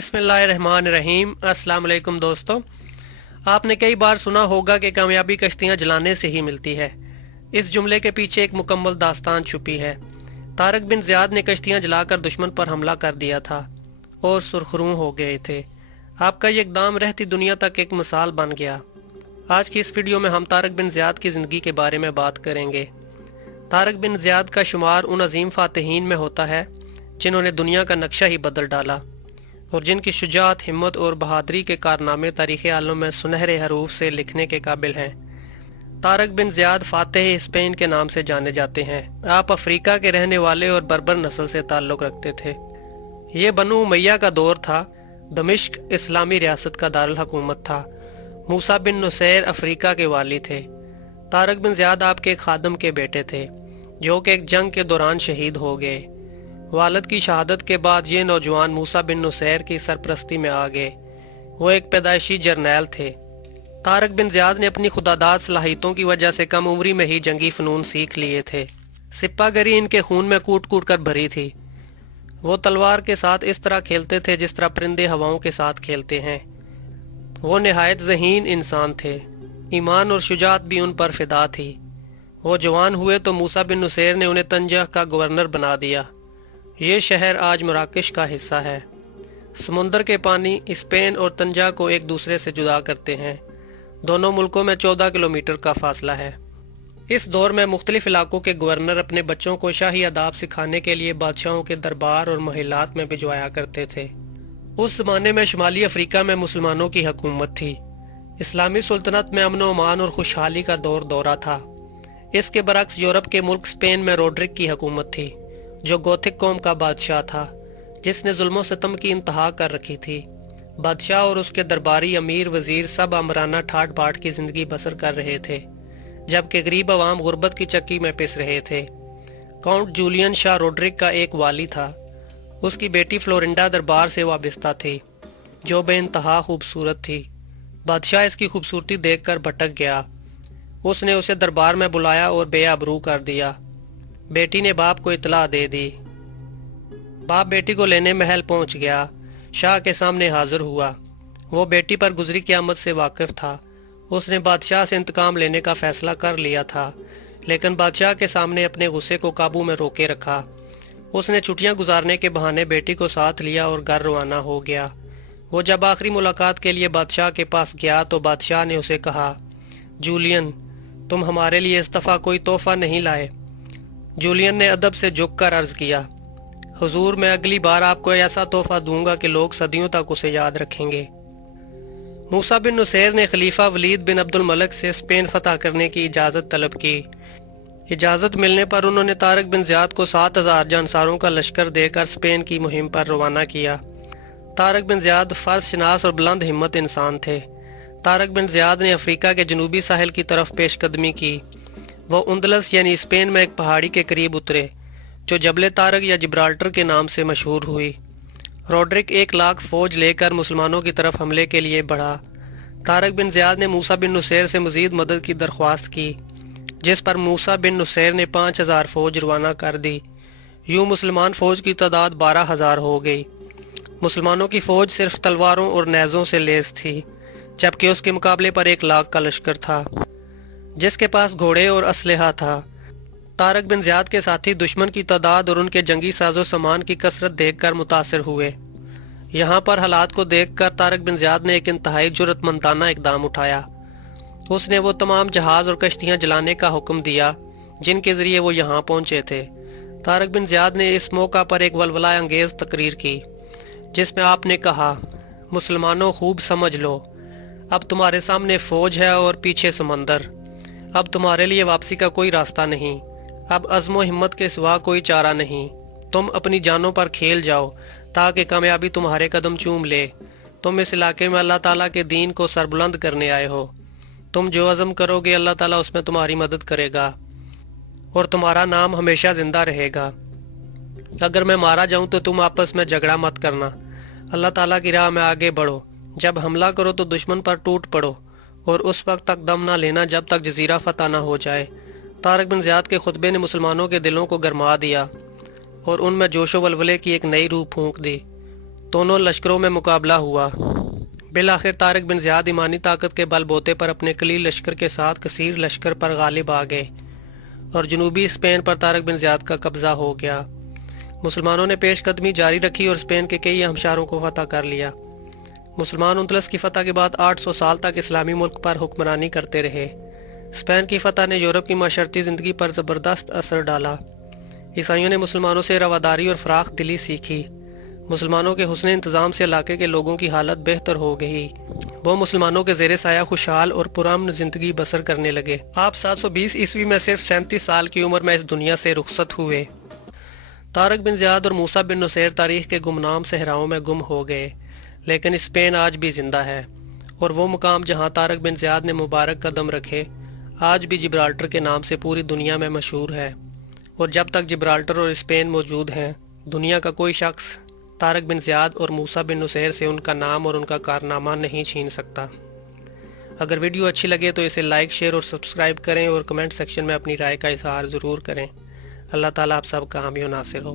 बिस्मिल्लाहिर्रहमानिर्रहीम। अस्सलाम वालेकुम दोस्तों, आपने कई बार सुना होगा कि कामयाबी कश्तियां जलाने से ही मिलती है। इस जुमले के पीछे एक मुकम्मल दास्तान छुपी है। तारक बिन ज़ियाद ने कश्तियां जलाकर दुश्मन पर हमला कर दिया था और सुरखरू हो गए थे। आपका ये इक़दाम रहती दुनिया तक एक मिसाल बन गया। आज की इस वीडियो में हम तारक बिन ज़ियाद की ज़िंदगी के बारे में बात करेंगे। तारक बिन ज़ियाद का शुमार उन अजीम फ़ातिहीन में होता है जिन्होंने दुनिया का नक्शा ही बदल डाला और जिनकी शुजाअत, हिम्मत और बहादुरी के कारनामे तारीख़ आलम में सुनहरे हरूफ से लिखने के काबिल हैं। तारक बिन ज़ियाद फ़ातिह स्पेन के नाम से जाने जाते हैं। आप अफ्रीका के रहने वाले और बर्बर नस्ल से ताल्लुक़ रखते थे। ये बनु उमैया का दौर था। दमिश्क इस्लामी रियासत का दारुल हुकूमत था। मूसा बिन नुसैर अफ्रीका के वाली थे। तारक बिन ज़ियाद आपके एक खादम के बेटे थे जो कि एक जंग के दौरान शहीद हो गए। वालिद की शहादत के बाद ये नौजवान मूसा बिन नुसैर की सरपरस्ती में आ गए। वो एक पैदाइशी जर्नैल थे। तारक बिन ज़ियाद ने अपनी खुदादाद सलाहियतों की वजह से कम उम्री में ही जंगी फ़नून सीख लिए थे। सिपागरी इनके खून में कूट कूट कर भरी थी। वो तलवार के साथ इस तरह खेलते थे जिस तरह परिंदे हवाओं के साथ खेलते हैं। वो नहायत ज़हीन इंसान थे। ईमान और शुजाअत भी उन पर फिदा थी। वो जवान हुए तो मूसा बिन नुसैर ने उन्हें तंजा का गवर्नर बना दिया। ये शहर आज मराकश का हिस्सा है। समुंदर के पानी स्पेन और तंजा को एक दूसरे से जुदा करते हैं। दोनों मुल्कों में 14 किलोमीटर का फासला है। इस दौर में मुख्तलिफ इलाकों के गवर्नर अपने बच्चों को शाही आदाब सिखाने के लिए बादशाहों के दरबार और महिलात में भिजवाया करते थे। उस जमाने में शुमाली अफ्रीका में मुसलमानों की हुकूमत थी। इस्लामी सुल्तनत में अमन अमान और खुशहाली का दौरा था। इसके बरक्स यूरोप के मुल्क स्पेन में रोड्रिक की हुकूमत थी जो गोथिक कौम का बादशाह था जिसने जुल्मों सितम की इंतहा कर रखी थी। बादशाह और उसके दरबारी अमीर वजीर सब अमराना ठाट बाट की जिंदगी बसर कर रहे थे जबकि गरीब अवाम गुर्बत की चक्की में पिस रहे थे। काउंट जूलियन शाह रोड्रिक का एक वाली था। उसकी बेटी फ्लोरिंडा दरबार से वाबस्ता थी जो बेइंतहा खूबसूरत थी। बादशाह इसकी खूबसूरती देखकर भटक गया। उसने उसे दरबार में बुलाया और बेआबरू कर दिया। बेटी ने बाप को इतला दे दी। बाप बेटी को लेने महल पहुंच गया। शाह के सामने हाजिर हुआ। वो बेटी पर गुजरी क़यामत से वाकिफ था। उसने बादशाह से इंतकाम लेने का फैसला कर लिया था लेकिन बादशाह के सामने अपने गुस्से को काबू में रोके रखा। उसने छुट्टियां गुजारने के बहाने बेटी को साथ लिया और घर रवाना हो गया। वो जब आखिरी मुलाकात के लिए बादशाह के पास गया तो बादशाह ने उसे कहा, जूलियन, तुम हमारे लिए इस दफ़ा कोई तोहफा नहीं लाए। जूलियन ने अदब से झुककर अर्ज किया, हुजूर, मैं अगली बार आपको ऐसा तोहफा दूंगा कि लोग सदियों तक उसे याद रखेंगे। मूसा बिन नुसैर ने खलीफा वलीद बिन अब्दुल मलिक से स्पेन फतह करने की इजाज़त तलब की। इजाज़त मिलने पर उन्होंने तारक बिन ज़ियाद को 7,000 जानसारों का लश्कर देकर स्पेन की मुहिम पर रवाना किया। तारक बिन ज़ियाद फ़र्ज शनास और बुलंद हिम्मत इंसान थे। तारक बिन ज़ियाद ने अफ्रीका के जनूबी साहिल की तरफ पेशकदमी की। वो उंदलस यानी स्पेन में एक पहाड़ी के करीब उतरे जो जबले तारक या जिब्राल्टर के नाम से मशहूर हुई। रोड्रिक 1 लाख फौज लेकर मुसलमानों की तरफ हमले के लिए बढ़ा। तारक बिन ज़ियाद ने मूसा बिन नुसैर से मज़ीद मदद की दरख्वास्त की जिस पर मूसा बिन नुसैर ने 5,000 फौज रवाना कर दी। यूं मुसलमान फौज की तादाद 12,000 हो गई। मुसलमानों की फौज सिर्फ तलवारों और नेज़ों से लैस थी जबकि उसके मुकाबले पर 1 लाख का लश्कर था जिसके पास घोड़े और असलहा था। तारक बिन ज़ियाद के साथी दुश्मन की तादाद और उनके जंगी साजो सामान की कसरत देखकर मुतासिर हुए। यहाँ पर हालात को देखकर तारक बिन ज़ियाद ने एक इंतहाई जुर्रतमंदाना इकदाम उठाया। उसने वो तमाम जहाज और कश्तियाँ जलाने का हुक्म दिया जिनके ज़रिए वो यहाँ पहुँचे थे। तारक बिन ज़ियाद ने इस मौका पर एक वलवला अंगेज़ तकरीर की जिसमें आपने कहा, मुसलमानों, खूब समझ लो, अब तुम्हारे सामने फ़ौज है और पीछे समंदर। अब तुम्हारे लिए वापसी का कोई रास्ता नहीं। अब अज़्म हिम्मत के सिवा कोई चारा नहीं। तुम अपनी जानों पर खेल जाओ ताकि कामयाबी तुम्हारे कदम चूम ले। तुम इस इलाके में अल्लाह ताला के दीन को सरबुलंद करने आए हो। तुम जो अज़म करोगे अल्लाह ताला उसमें तुम्हारी मदद करेगा और तुम्हारा नाम हमेशा जिंदा रहेगा। अगर मैं मारा जाऊं तो तुम आपस में झगड़ा मत करना। अल्लाह ताला की राह में आगे बढ़ो। जब हमला करो तो दुश्मन पर टूट पड़ो और उस वक्त तक दम ना लेना जब तक जजीरा फतह ना हो जाए। तारक बिन ज़ियाद के खुतबे ने मुसलमानों के दिलों को गरमा दिया और उनमें जोशो वलवले की एक नई रूह फूंक दी। दोनों लश्करों में मुकाबला हुआ। बिलाखिर तारिक बिन ज़ियाद ईमानी ताकत के बल बोते पर अपने कलील लश्कर के साथ कसीर लश्कर पर गालिब आ गए और जनूबी स्पेन पर तारिक बिन ज़ियाद का कब्जा हो गया। मुसलमानों ने पेशकदमी जारी रखी और स्पेन के कई अहम शहरों को फतह कर लिया। मुसलमान उनतलस की फतह के बाद 800 साल तक इस्लामी मुल्क पर हुक्मरानी करते रहे। स्पेन की फतह ने यूरोप की माशरती ज़िंदगी पर ज़बरदस्त असर डाला। ईसाइयों ने मुसलमानों से रवादारी और फ़राख दिली सीखी। मुसलमानों के हुस्न इंतज़ाम से इलाके के लोगों की हालत बेहतर हो गई। वो मुसलमानों के ज़ेरे साया खुशहाल और पुरअमन ज़िंदगी बसर करने लगे। आप 720 ईस्वी में सिर्फ 37 साल की उम्र में इस दुनिया से रुखसत हुए। तारिक बिन ज़ियाद और मूसा बिन नुसैर तारीख के गुमनाम सहराओं में गुम हो गए, लेकिन स्पेन आज भी जिंदा है और वो मुकाम जहाँ तारिक बिन ज़ियाद ने मुबारक कदम रखे आज भी जिब्राल्टर के नाम से पूरी दुनिया में मशहूर है। और जब तक जिब्राल्टर और स्पेन मौजूद हैं, दुनिया का कोई शख्स तारिक बिन ज़ियाद और मूसा बिन नुसैर से उनका नाम और उनका कारनामा नहीं छीन सकता। अगर वीडियो अच्छी लगे तो इसे लाइक, शेयर और सब्सक्राइब करें और कमेंट सेक्शन में अपनी राय का इजहार ज़रूर करें। अल्लाह ताला आप सब का हामी और नासिर हो।